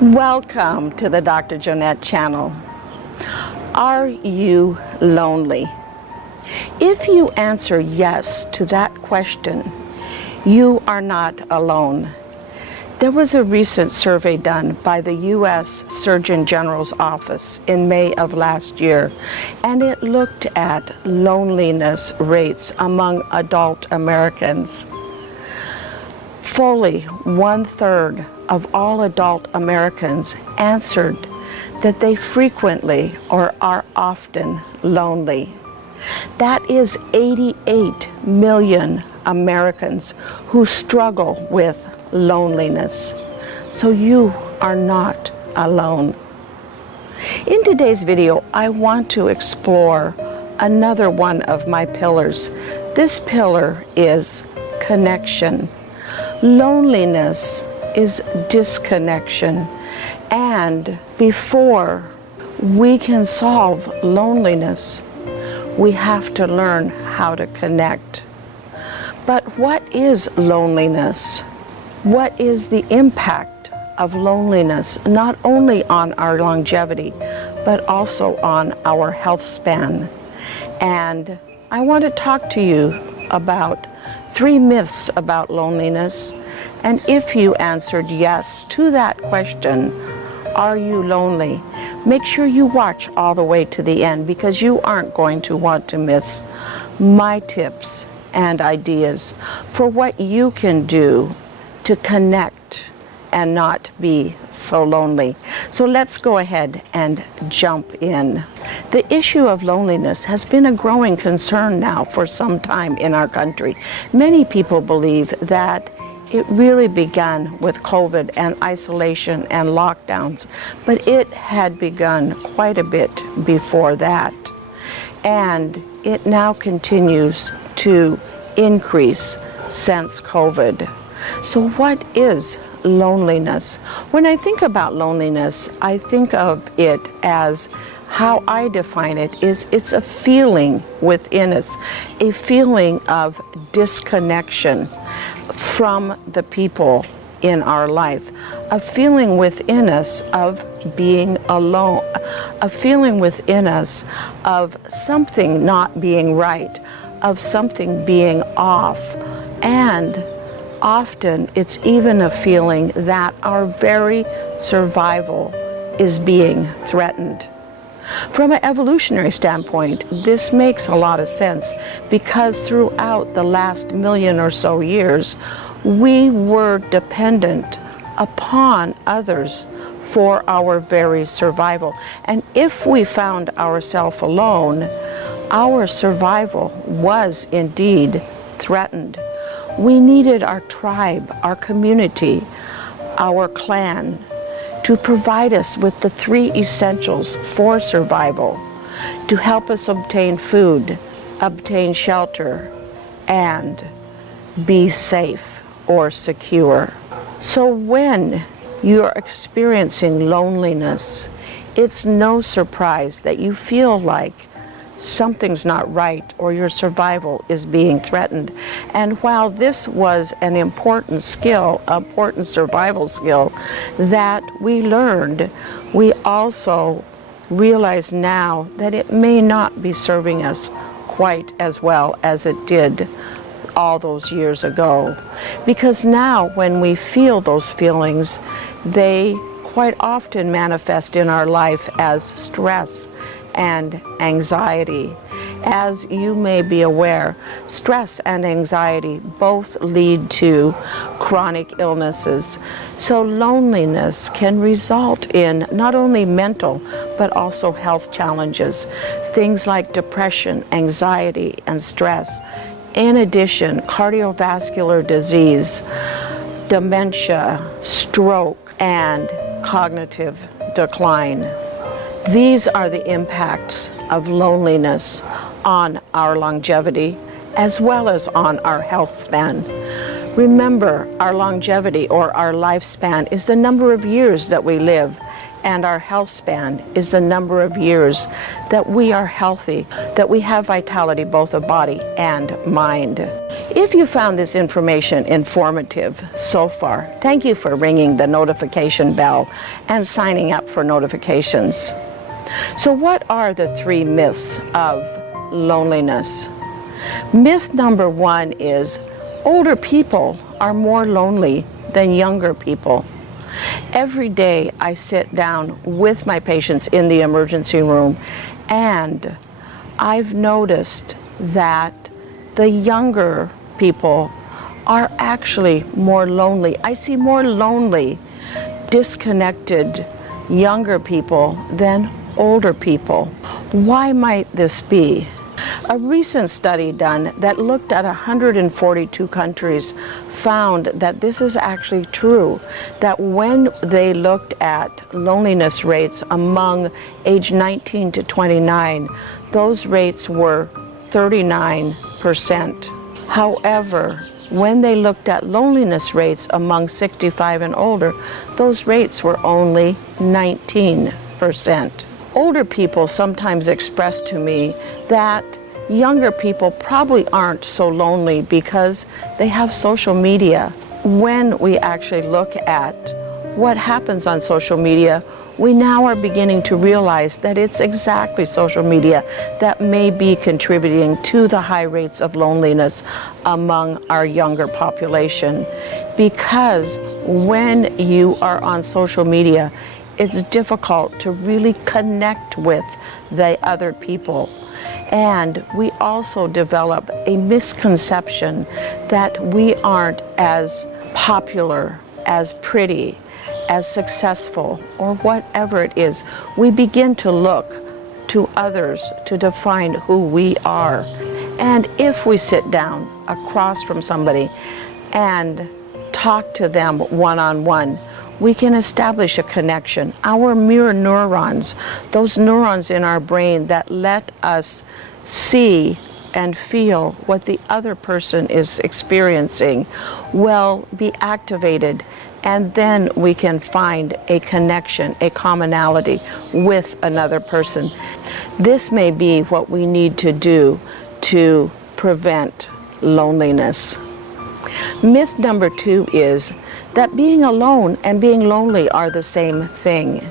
Welcome to the Dr. Jonette channel. Are you lonely? If you answer yes to that question, you are not alone. There was a recent survey done by the U.S. Surgeon General's office in May of last year, and it looked at loneliness rates among adult Americans. Fully 1/3 of all adult Americans answered that they frequently or are often lonely. That is 88 million Americans who struggle with loneliness. So you are not alone. In today's video, I want to explore another one of my pillars. This pillar is connection. Loneliness is disconnection, and before we can solve loneliness, we have to learn how to connect. But what is loneliness? What is the impact of loneliness not only on our longevity, but also on our health span? And I want to talk to you about 3 myths about loneliness. And if you answered yes to that question, are you lonely? Make sure you watch all the way to the end, because you aren't going to want to miss my tips and ideas for what you can do to connect and not be so lonely. So let's go ahead and jump in. The issue of loneliness has been a growing concern now for some time in our country. Many people believe that it really began with COVID and isolation and lockdowns, but it had begun quite a bit before that. And it now continues to increase since COVID. So what is loneliness? When I think about loneliness, I think of it as, how I define it is, it's a feeling within us, a feeling of disconnection from the people in our life, a feeling within us of being alone, a feeling within us of something not being right, of something being off, and often it's even a feeling that our very survival is being threatened. From an evolutionary standpoint, this makes a lot of sense, because throughout the last million or so years, we were dependent upon others for our very survival. And if we found ourselves alone, our survival was indeed threatened. We needed our tribe, our community, our clan, to provide us with the 3 essentials for survival, to help us obtain food, obtain shelter, and be safe or secure. So when you're experiencing loneliness, it's no surprise that you feel like something's not right or your survival is being threatened. And while this was an important skill, important survival skill that we learned, we also realize now that it may not be serving us quite as well as it did all those years ago. Because now when we feel those feelings, they quite often manifest in our life as stress and anxiety. As you may be aware, stress and anxiety both lead to chronic illnesses. So loneliness can result in not only mental, but also health challenges, things like depression, anxiety, and stress. In addition, cardiovascular disease, dementia, stroke, and cognitive decline. These are the impacts of loneliness on our longevity as well as on our health span. Remember, our longevity or our lifespan is the number of years that we live, And our health span is the number of years that we are healthy, that we have vitality both of body and mind. If you found this information informative so far, thank you for ringing the notification bell and signing up for notifications. So what are the 3 myths of loneliness? Myth number 1 is older people are more lonely than younger people. Every day I sit down with my patients in the emergency room, and I've noticed that the younger people are actually more lonely. I see more lonely, disconnected younger people than older people. Why might this be? A recent study done that looked at 142 countries found that this is actually true, that when they looked at loneliness rates among age 19 to 29, those rates were 39%. However, when they looked at loneliness rates among 65 and older, those rates were only 19%. Older people sometimes express to me that younger people probably aren't so lonely because they have social media. When we actually look at what happens on social media, we now are beginning to realize that it's exactly social media that may be contributing to the high rates of loneliness among our younger population. Because when you are on social media, it's difficult to really connect with the other people. And we also develop a misconception that we aren't as popular, as pretty, as successful, or whatever it is. We begin to look to others to define who we are. And if we sit down across from somebody and talk to them one-on-one, we can establish a connection. Our mirror neurons, those neurons in our brain that let us see and feel what the other person is experiencing, will be activated, and then we can find a connection, a commonality with another person. This may be what we need to do to prevent loneliness. Myth number 2 is that being alone and being lonely are the same thing.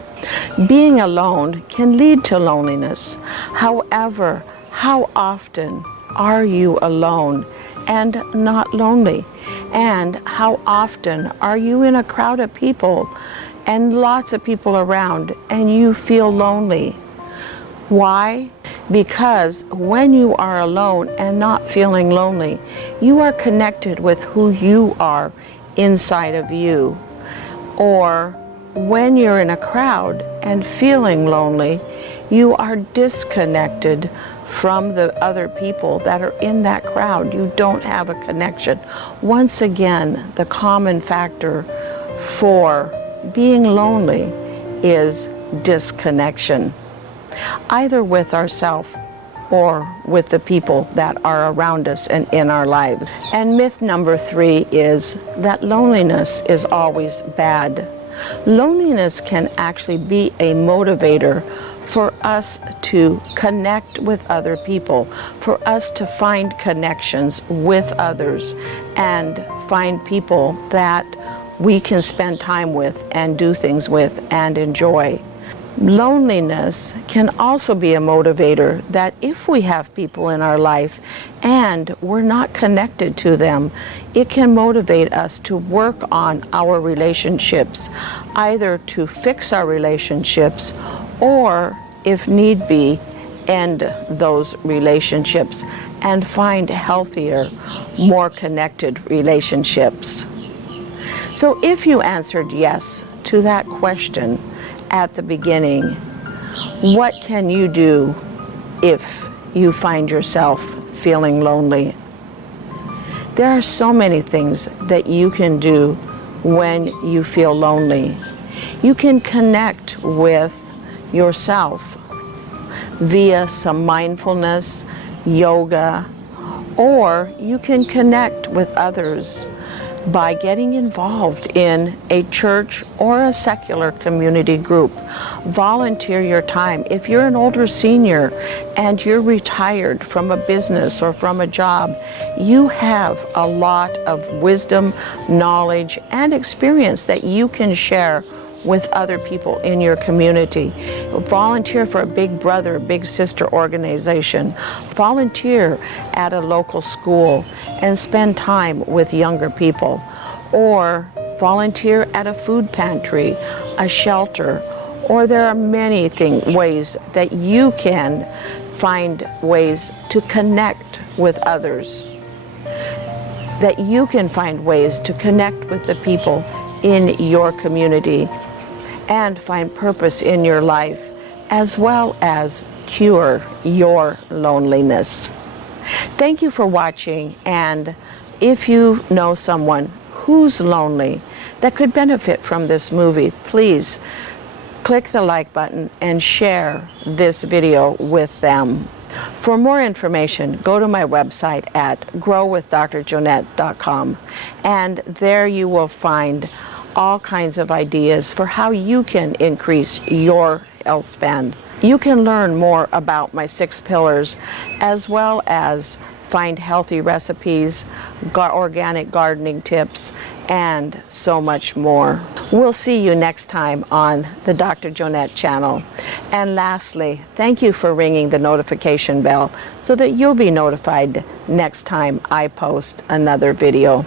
Being alone can lead to loneliness. However, how often are you alone and not lonely? And how often are you in a crowd of people and lots of people around and you feel lonely? Why? Because when you are alone and not feeling lonely, you are connected with who you are inside of you. Or when you're in a crowd and feeling lonely, you are disconnected from the other people that are in that crowd. You don't have a connection. Once again, the common factor for being lonely is disconnection, either with ourselves or with the people that are around us and in our lives. And myth number 3 is that loneliness is always bad. Loneliness can actually be a motivator for us to connect with other people, for us to find connections with others and find people that we can spend time with and do things with and enjoy. Loneliness can also be a motivator that if we have people in our life and we're not connected to them, it can motivate us to work on our relationships, either to fix our relationships or, if need be, end those relationships and find healthier, more connected relationships. So if you answered yes to that question at the beginning, what can you do if you find yourself feeling lonely? There are so many things that you can do when you feel lonely. You can connect with yourself via some mindfulness, yoga, or you can connect with others by getting involved in a church or a secular community group. Volunteer your time. If you're an older senior and you're retired from a business or from a job, you have a lot of wisdom, knowledge, and experience that you can share with other people in your community. Volunteer for a big brother, big sister organization. Volunteer at a local school and spend time with younger people. Or volunteer at a food pantry, a shelter, or there are many ways that you can find ways to connect with others, that you can find ways to connect with the people in your community and find purpose in your life, as well as cure your loneliness. Thank you for watching, and if you know someone who's lonely that could benefit from this movie, please click the like button and share this video with them. For more information, go to my website at growwithdrjonette.com, and there you will find all kinds of ideas for how you can increase your health span. You can learn more about my 6 pillars, as well as find healthy recipes, organic gardening tips, and so much more. We'll see you next time on the Dr. Jonette channel. And lastly, thank you for ringing the notification bell so that you'll be notified next time I post another video.